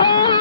Oh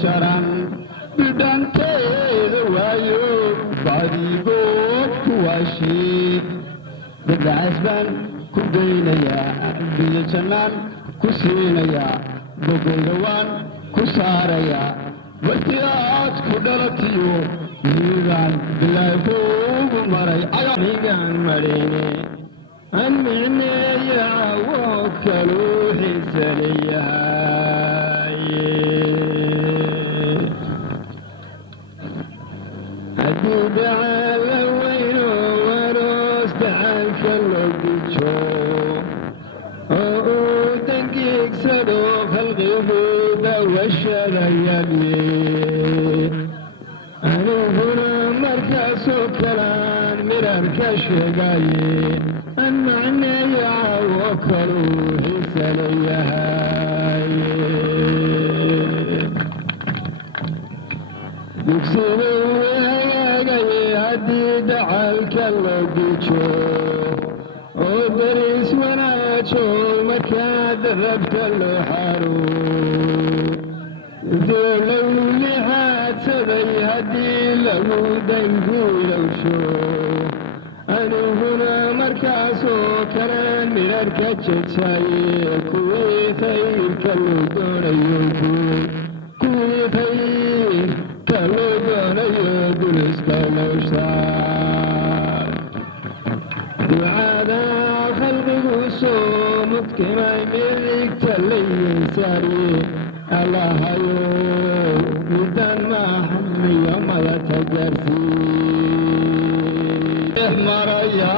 Charan, Dante, why you? badigood kuwaashii dadcaas baan ku daynayaa biyo jannaan ku siinayaa bogolda waan ku saarayaa wati aad ku dhalatiyo miigaan bilaahi kuugu maray miigaan marine an micneeyaa woo kaluu xiisaleeyahaye haddii dacaal la weyno waroos dacaalka loo gujo oo uu dangiigsado khalqigu dawashadayabye aniguna markaasoo kalaan mirarka sheegaye an macneeyaa woo kaluu xiisaleeyahaye dugsiga weegaye haddii dacaalka loo gujo oo daris wanaajo markaad rabta loo xaro intee lagu lixaadsaday haddii lagu danguilowsho aniguna markaasoo kalaan midharka jejaye kuwii khayrka loo doonayo kuwii khayrka loo doonayo duliska lowshaar ducada khalqigu soo mudkimay midigta laysaariye allahayo midaan maaxamiyo madata gaarsii maraya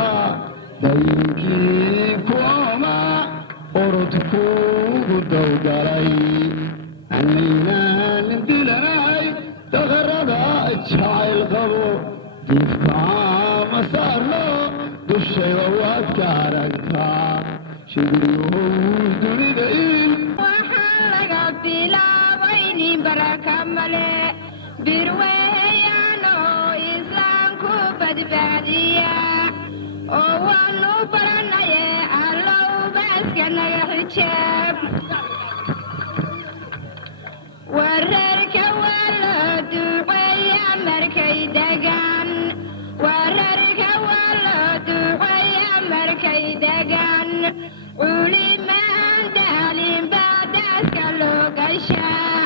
dayinkii kuoma orodkuugu dawgalay anaynaan dilanay daqarada jacayl qabo diifkaa ma saarno dushayda waad ka aragtaa shiguryuhu dunida il waxaan laga bilaabaynin baraka male birweeyaan oo islaamku badbaadiya oo waanu baranaye allow baaska naga xijaab wararka waa loo duceeya markay degaan wararka waa loo duceeya markay degaan culimaan daalin baa daaska loo gashaa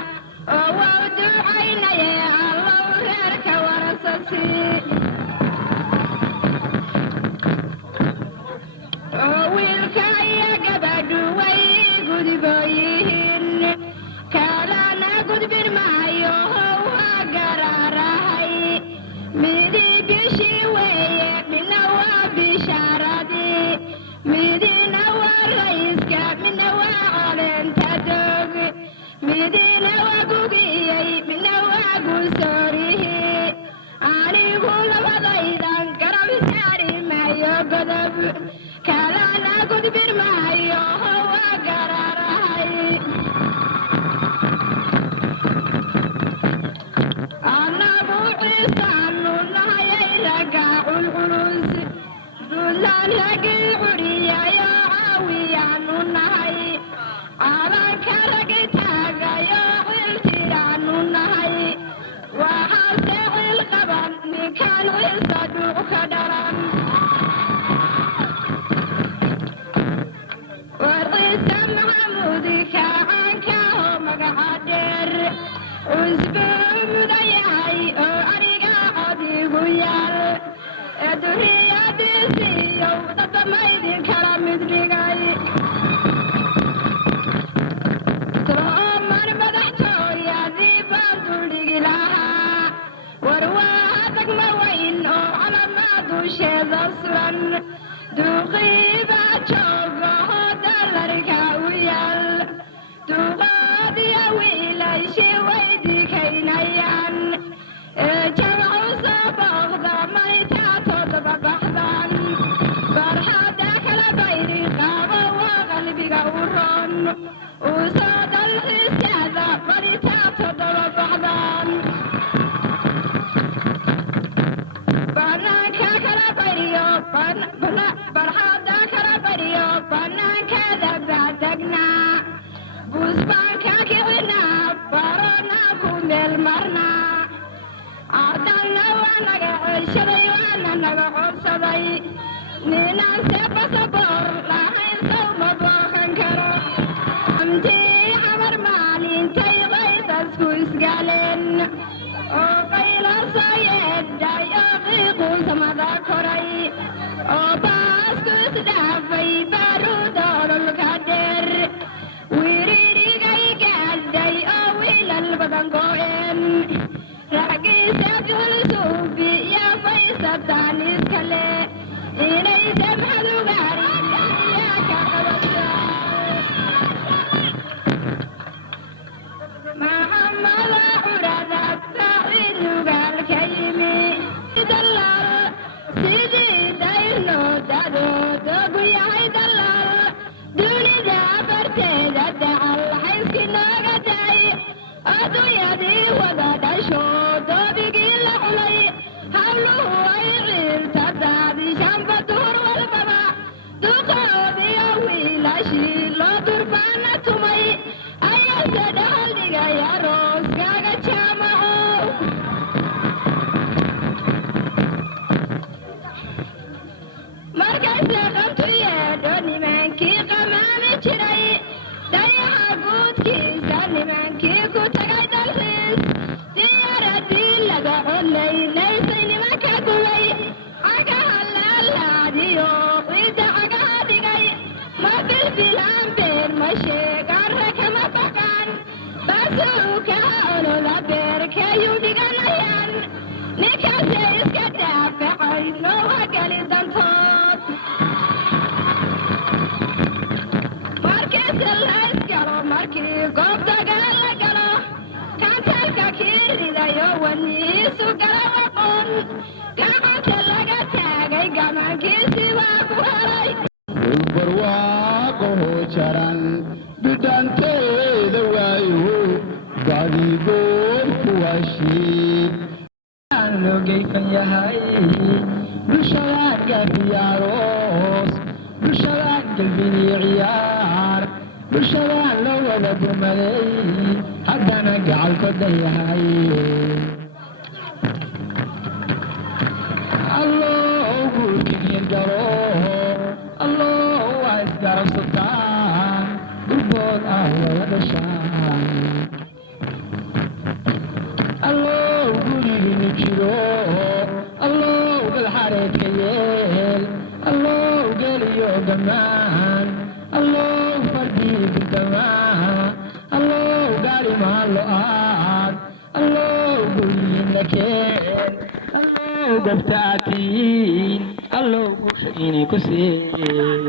oo waa ducaynaye allow reerka warasasi oo wiilka iyo gabadhu way gudbooyihiin kalana gudbin maayo howha garaarahay midii bishii weeye midna waa bishaaradii midina waa rayska midna waa caleenta dog midina waa gugiyey midna waa gusoorihii anigu labadaydan garab saari maayo godob kalana gudbin maayo howha garaarahay annagu ciisaanu nahayay ragga culculus dulaan ragii curiyayo caawiyaanu nahay calanka ragi taagayo ciltiraanu nahay waxaase cil qaban ninkaan ciisa dhuuc ka dhalan war ciise maxamuud kacaanka oo magaca dheer cusbuu mudan yahay oo aniga codigu yaal duriyadiisiiyow dadba maydin kala mid dhigay tooman madaxtooyadii baan duldhigi lahaa war waa dagma weyn oo calamaa dusheeda suran duuqiibaa jooga oo dalarka u yaal duuqaadiya wiilayshi way dikaynayaan jamcu soo booqda maytaa toddoba baxdan farxadda kala bayri qaabo waa qalbiga u roon uu soo dalxiisyada baritaa toddoba baxdan banaanka kala bariyo barxadda kala bariyo banaankeeda bacdagnaa busbaanka kicinaa barona ku meel marnaa ardalna waa naga shaday waana naga codsaday ninaan seebasabor lahayn sawma booqan karo amtii camar maalintay qaydasku isgaleen oo qaylasoo yeedhay oo qiiquu samada koray oo baasku isdhaafay baaruudoololka dheer wiririgay gaadhay oo wiilal badan go'een raagiisa dulsuubi yaa faysataan iskale inaysa maxadugaari yaa ka qabata maxamada curada saaciidugaalka yimi dalaal sidii dayno dadoodogu yahay dalaal dunida barteeda dacal xayski nooga day adduunyadii wada dhasho doobigii la xulay hawluhu ay ciirta daadishanba duhur walbaba duqoodiyo wiilashii loo durbaana tumay ayase dhahal dhigay arooskaaga jaamaco markayse qabtu yeedho nimankii qamaami jiray dayaxa guudkiisa nimankii ku tagay dalxiis diyaaradii laga codlay laysay nimanka gubay cagaha laalaadiyo ciidda cagaha dhigay ma bilbilaan beer ma sheegaanre kama baqaan basuukaha olola beerkeeyuu dhiganayaan ninkaase iska daafacay nooha geli dantood markiise laysgalo markii goobtaga la galo kantalka kii ridayo wanihiisu gala aqoon gacanta laga taagay gamankiisii waa ku haray barwaaqo jaran bidhanteeda waayo badigood kuwashii loo geyfan yahay bulshadaan gaafiyaaroos bulshadaan galbinii ciyaar bulshadaan loo wada dumaday haddana gacalkoda yahay allow guurkigin galo allow waa isgarabsataan gurbood ah wada dhashaan allow guriginu jiro allow galxareedka yeel allow geliyo dhammaan allow fardii gudamaa allow gaalimaan lo-aad allow guryiinna keen allow gobtaatiin allow gusha inay ku siiyey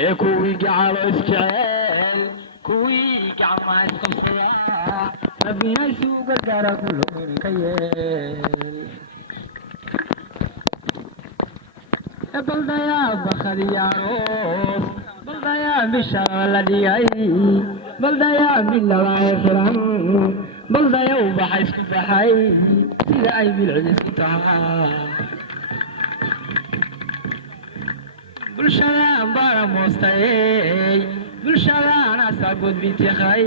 ee kuwii gacalo isjeceel kuwii gacmaa isqabsayaa rabbina isuu gargaara kuloorin ka yeel baldayaa bakhadiyaaroos baldayaa bisha la dhigay baldayaa mid labaaye furan baldaya u baxa isku baxay sida ay bilcilisku tahay bulshadaan baana moostayey bulshadaan asagood bintikhay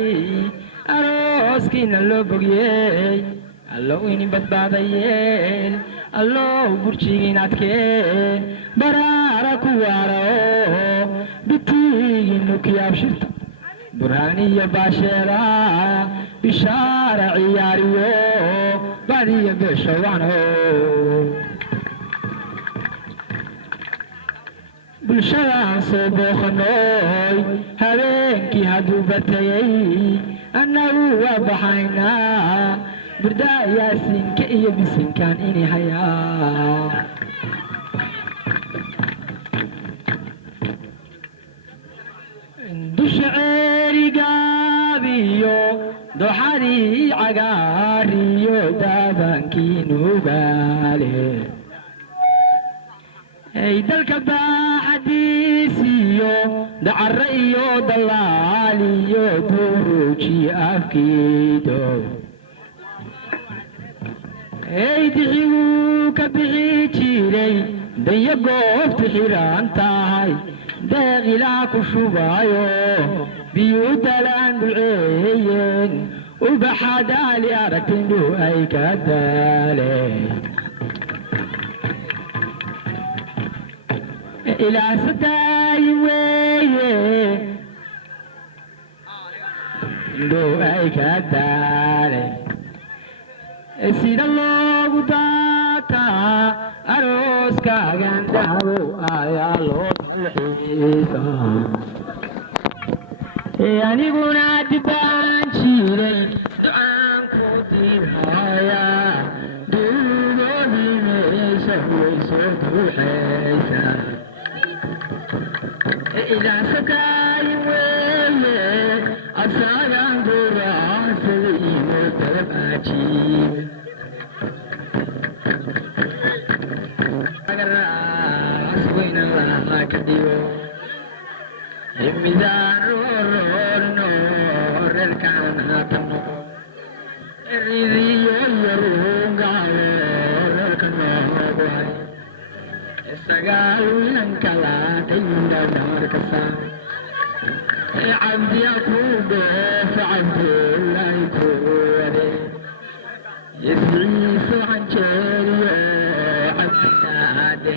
arooskiina loo bogyey allow ini badbaadayeen allow burjigiin adkee baraara ku waara bitigiinu kiyaabshirta burhaaniyo baasheela bishaara ciyaariyo badiyo beeshawano bulshadaan soo booqanoy habeenkii hadduu batayey annagu waa baxaynaa burdaa yaasinka iyo bisinkaan inay hayaa dusha ceerigaabiyo doxadii cagaariyo daabaankii nuugaale ay dalka baaxadiisiyo dacarre iyo dalaaliyo duruuji afkiido ay dixigu ka bixi jiray danya goobta xiran tahay deeq ilaa ku shubaayo biyuu dalaan dulceeyeen وبحدالي أركندو أي كدالي إلى ستاي ويه دو أي كدالي سيد الله قطاتا أروس كاغان دابو آيا لوط الحيسا يعني بنا دبان شيري دعان كوتي هايا دولو بميسا ويسوت الحيسا إلى سكاي ويه أسايان دوران سليم وتباتي أسوين الله كديو الميزان نور الكائنات النور الريزي يرون قالوا الكنور السقال ينكلا تيند نار كسام العبد يقود فعبد لا يقود يسعيس عن شريع عبد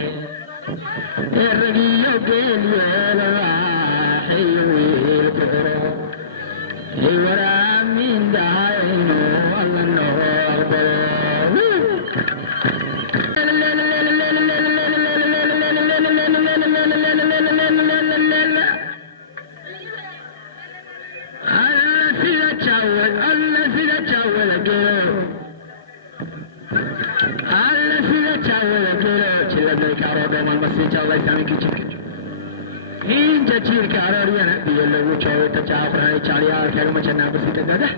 الرقي يقول الواحي ويقرأ ورا من داينه الله النور إن تجير كاروريا بيلو شو تجاوب شاريا كلمة جنا بسيطة ده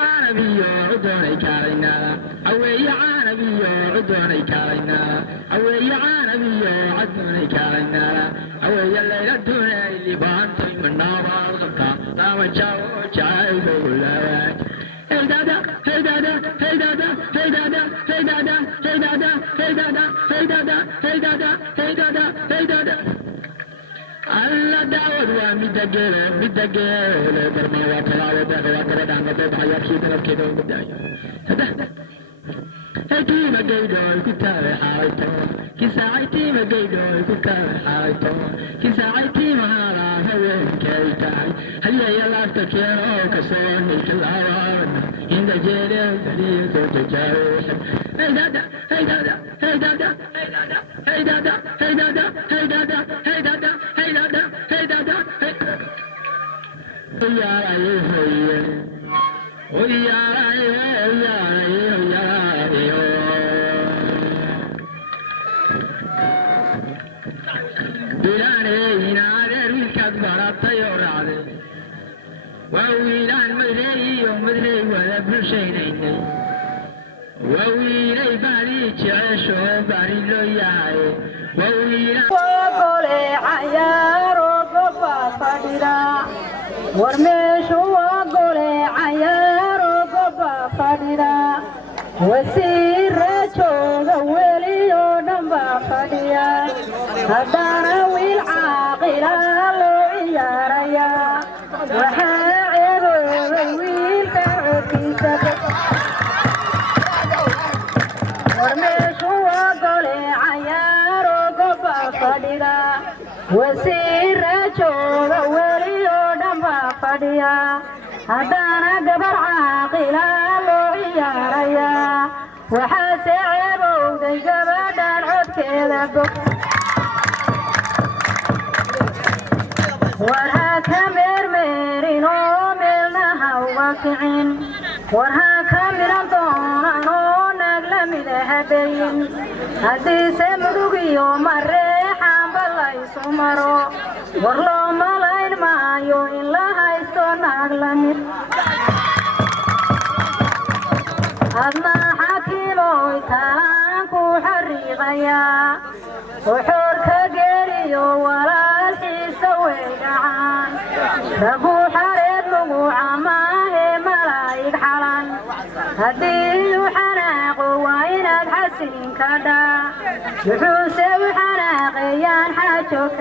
عربي عدوني كارينا أوي عربي عدوني كارينا أوي عربي عدوني كارينا أوي الليلة دوني اللي بانتي من نار الغبطة لا وجاو جاي بولا Hey dada, hey dada, hey dada, hey dada, hey dada, hey dada, hey dada, hey dada, hey dada, hey dada, hey dada. Allah Dawud wa midagere berma wa talawa wa danga to bhaya ki taraf ke do midaya. Hey ti ma gaido kutare haito, ki saiti ma gaido kutare haito, ki saiti ma hala hawe kaitai. Hal ya lafta kero kasoni kalawa. In the jail, so to jail. Hey dada, hey dada, hey dada, hey dada, hey dada, hey dada, hey dada, hey dada, hey dada, hey dada, hey. Yara ye, oh yara ye. Bilane inare rikad barata yorade. وويلان مدري ومدري ولا بشيني وويلي باري تعيشوا باري لوياي وويلان وقولي عيار وقفا فديرا ورميشو وقولي عيار وقفا فديرا وسير جوغ ولي ونبا فديا هدانا والعاقلة لو عياريا وحاعب ويل كعكيسة ورميش وقولي عيار وقفا فديا وسير جوغ ولي ونبا فديا هدانا قبر عاقلة لو عياريا وحاسعب ودي قبر عود كذا بك ورها كمر ميرين وملنا هواكعين ورها كمر طونانو نقل من هدين هدي سمدوغي ومريحان بالله سمرو ورلو ملاين مايو إلا هايستو نقل من أدنا حكيمو تلانكو حريقيا وحورك قريو ولا الحيسة ويقعان رقو حريب مقوعة ماهي ملايك حلان هدي وحناق وين الحسين كدا يحوس وحناقيان حاجوك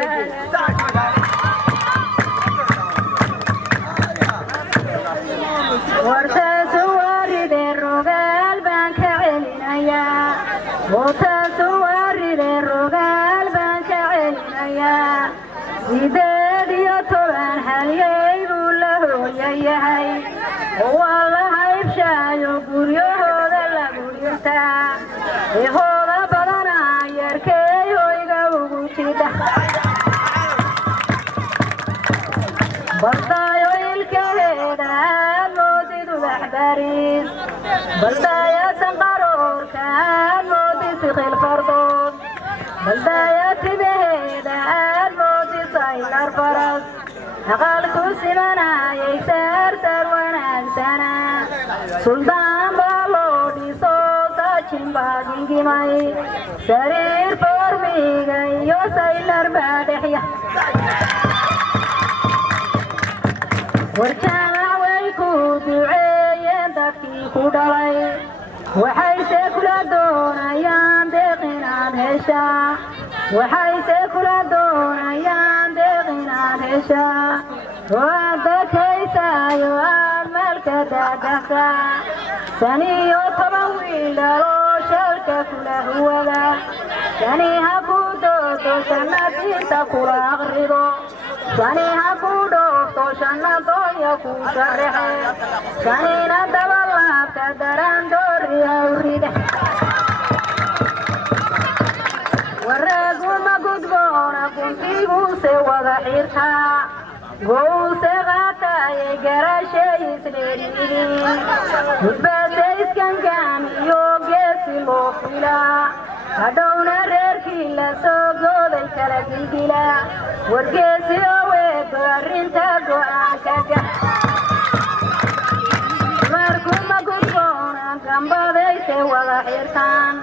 ورد celinaya mootaasuwaride rogaal baan ka celinaya 18 halyey buu la hooyayahay waa la haybshaayo guryahooda lagu dhirtaa ehooda badana yarkeeyoyga ugu jidha baldaayo ilkaheeda aad moodid ubax bariis baldaaya sanqaroorka aad moodid siqil fardood baldaaya tibaheeda aad moodid saylar faras aqalku simanayay saarsaar wanaagsana suldaan baa loo dhiso saajin baa gingimay sariir foormiga iyo saylar baa dhexya warjaamac way ku duceeyeen dadkii ku dhalay waxayse kula doonayaan deeq inaad heshaa waxayse kula doonayaan deeq inaad heshaa waad dakaysaayo aad maalka daadahsaa 15 wiil dhaloo shalka kula huwada shani ha ku doodo jannadiinta kula aqrido shani ha ku dhoofto shannadoya ku sharaxe shanina dabalaabta daraandoori hawride wareegu ma gudboona kuntiguse wada xirtaa gowse qaatayay garashay isdheeriidin gudbaase iskangaan iyo geesi loo filaa hadhowna reerkii la soo gooday kala gilgila wargeesi oo weego arrinta go'aanka ga marku ma gudboona gambadayse wada xirtaan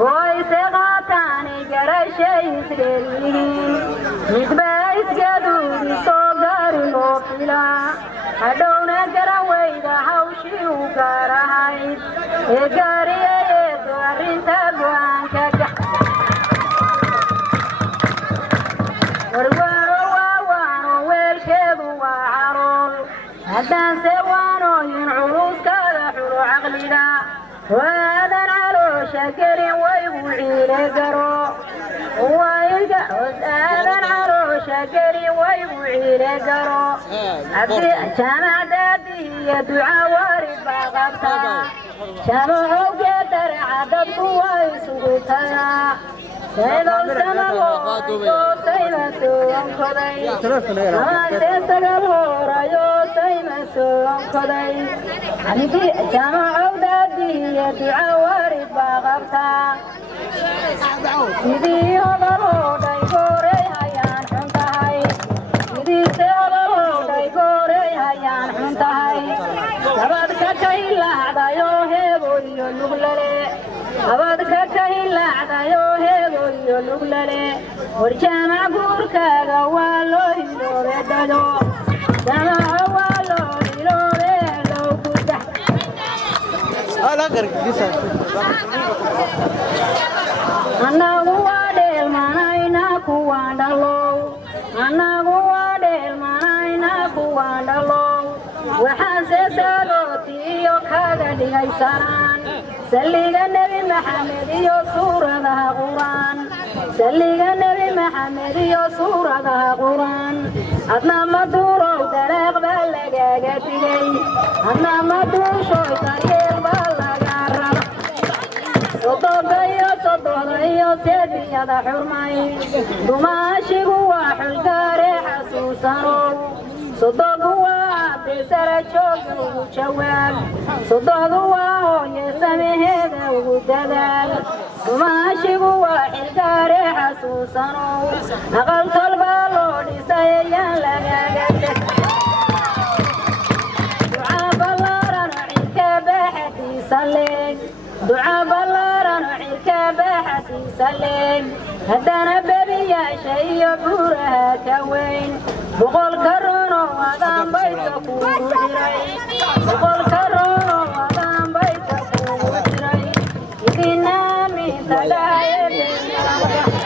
gooyse qaataanay garashay isdheeriyihiin midba isgaduudi soo gaari loo filaa hadhowna garawayda hawshii u gaar ahayd ee gaariyayeedo arrinta go'aanka ga warwaaro waawaano weelkeedu waa carool haddaanse waanooyin culuuskaada xulo caqliga waadan caloosha gelin waygu ciile garo aadan caloosha gelin waygu ciile garo jaamacdaadii iyo duca warid baa qabtaa jamacowgee daraca dadku waa isugu tagaa saydow samagoorayo sayma soonkoday amase sagal hoorayo sayma soonkoday jamacowdaadii iyo duca warid baa qabtaa sidii odaloodhay goorey hayaan xun tahay sidiise odaloodhay goorey hayaan xun tahay gabadhka ka hilaacdayoo heego iyo luglale gabadhka ka hilaacdayoo heego iyo luglale warjaamac guurkaaga waa loo hiloobe dhado jamaco waa loo hiloobe low guda annagu waa dheelmanayna kuwaan dhalow annagu waa dheelmanayna kuwaan dhalow waxaanse saalooti iyo kaaga dhigaysanaan salliga nebi maxamed iyo suuradaha qur'aan salliga nebi maxamed iyo suuradaha qur'aan adna ma duurow dalaaq baa lagaaga digay adna ma duushoy daryeel baa laga raba sodoga iyo sododa iyo seediyada xurmay dumaashigu waa xulgaare xasuusanow sodogu waa besara jooga ugu jawaab sododu waa hooye samaheeda ugu dadaal dumaashigu waa xilgaare xasuusanow aqal tolbaa loo dhisay ayaan lagaaga teg duca ballaarano cirka baaxadiisa leeg duca ballaarano cirka baaxadiisa leeg haddana bebiyaasha iyo buuraha ka weyn boqolka rono adaan bayka kuugu jiray boqolka rono adaan bayka kuugu jiray idina minta dhaayee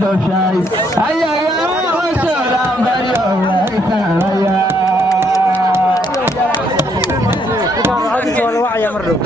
دوشاي أيا يا وشرام بريوم إسانيا وعي مرة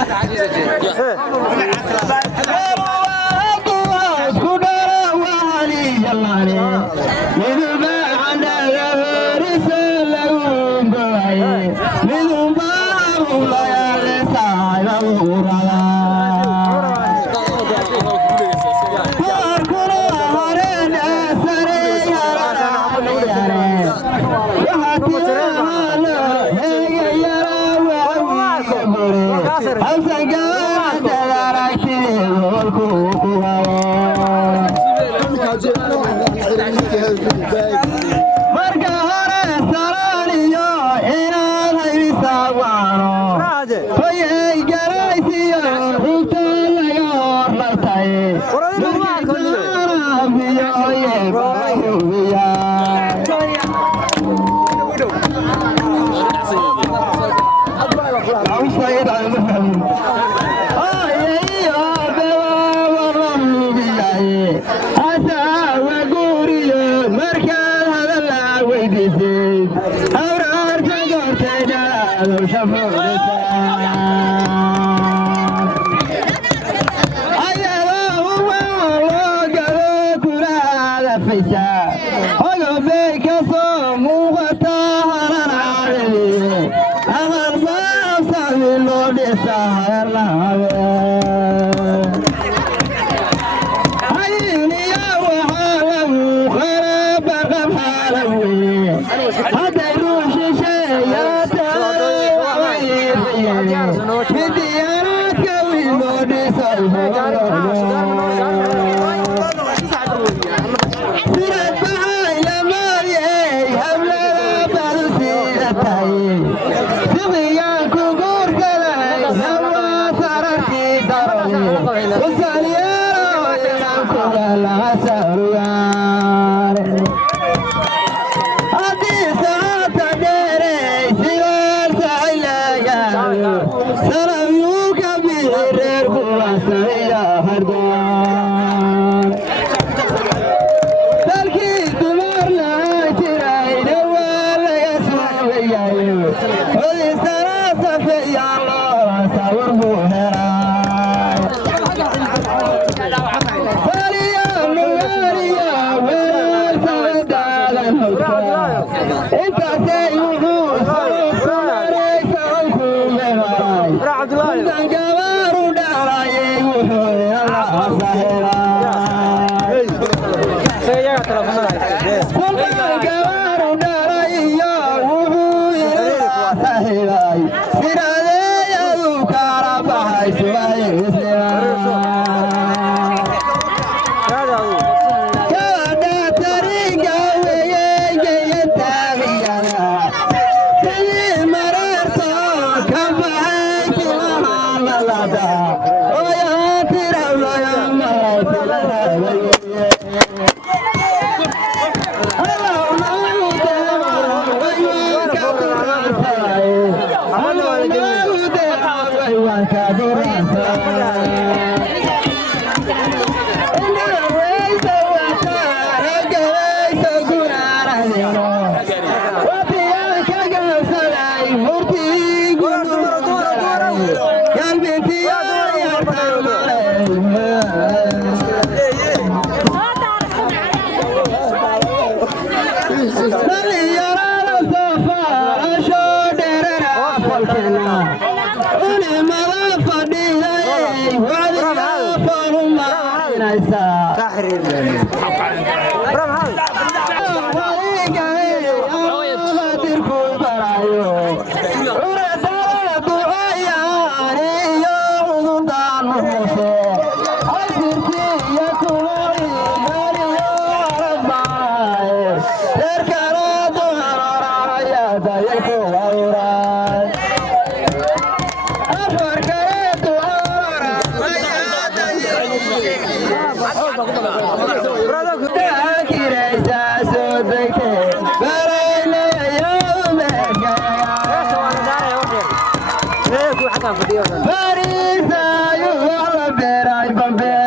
Farisa, you all a bear, I'm a bear,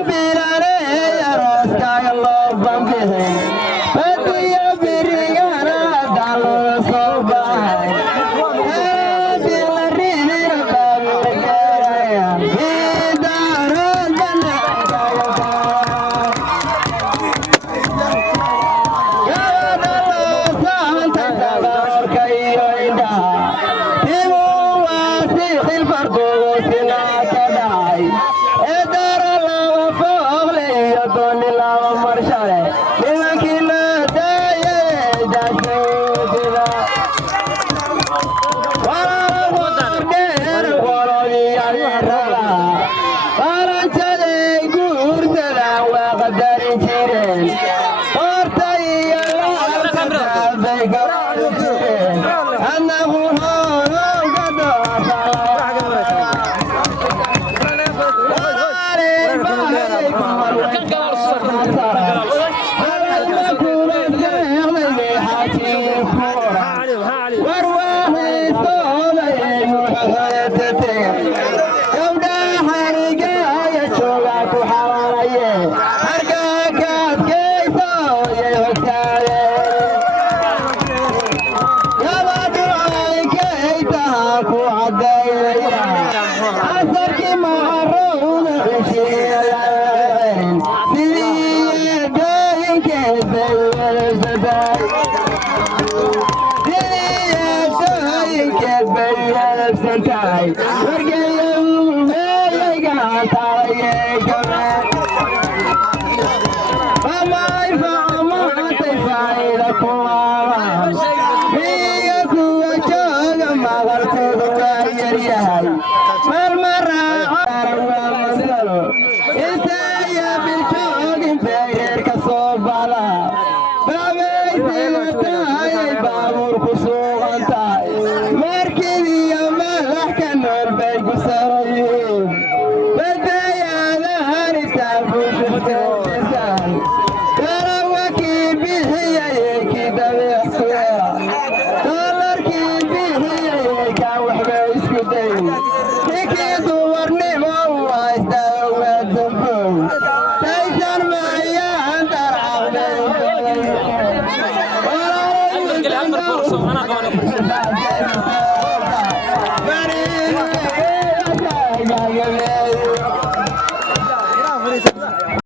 أنا